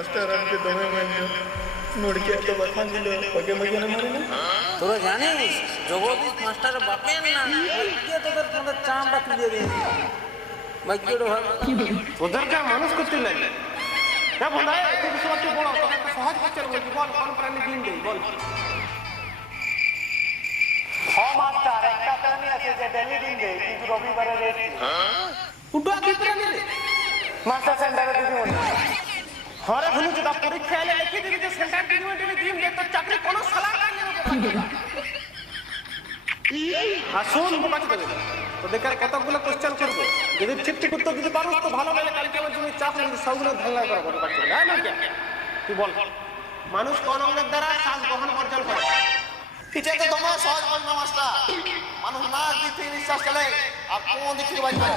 Master আমাকে দমে মারলো, নড়কে এত বাখান দিল, ওকে মগে না মারে না। তোরা জানিস জগদীশ মাস্টারের বাপের না কে তোদের তোদের চামড়া তুলে দিয়ে ভাগ্যটা ভালো ওদেরকে মানুষ করতে লাগলে হ্যাঁ বন্ধু তুই সবাইকে বলো তোকে একটা সহজ বাচ্চার বলছি বল কোন প্রাণী দিন দেই বল মাস্টার একটা প্রাণী আছে যে ডেলি দিন দেয় কিন্তু রবিবারে রেস্ট। কুটুয়া কি প্রাণী রে মাস্টার সেন্টারে দিদি ঘরে শুনেছি তা পরীক্ষা এলে লিখে দিবি যে সেন্টার ডিপার্টমেন্টে দিন দে তোর চাকরি কোনো সালা লাগে না আর শোন বোকাচ দেবে তোদেরকে আর কতগুলো কোশ্চেন করবো যদি ঠিক ঠিক উত্তর দিতে পারো তো ভালো লাগে কালকে আমার জমি চাপ নেই সবগুলো ধান্দা করা করতে পারছি না না কি তুই বল মানুষ কোন অঙ্গের দ্বারা শ্বাস গ্রহণ বর্জন করে ঠিক আছে তোমরা সহজ বলবে মাস্টার মানুষ না দিক থেকে নিঃশ্বাস চলে আর কোন দিক থেকে বাঁচবে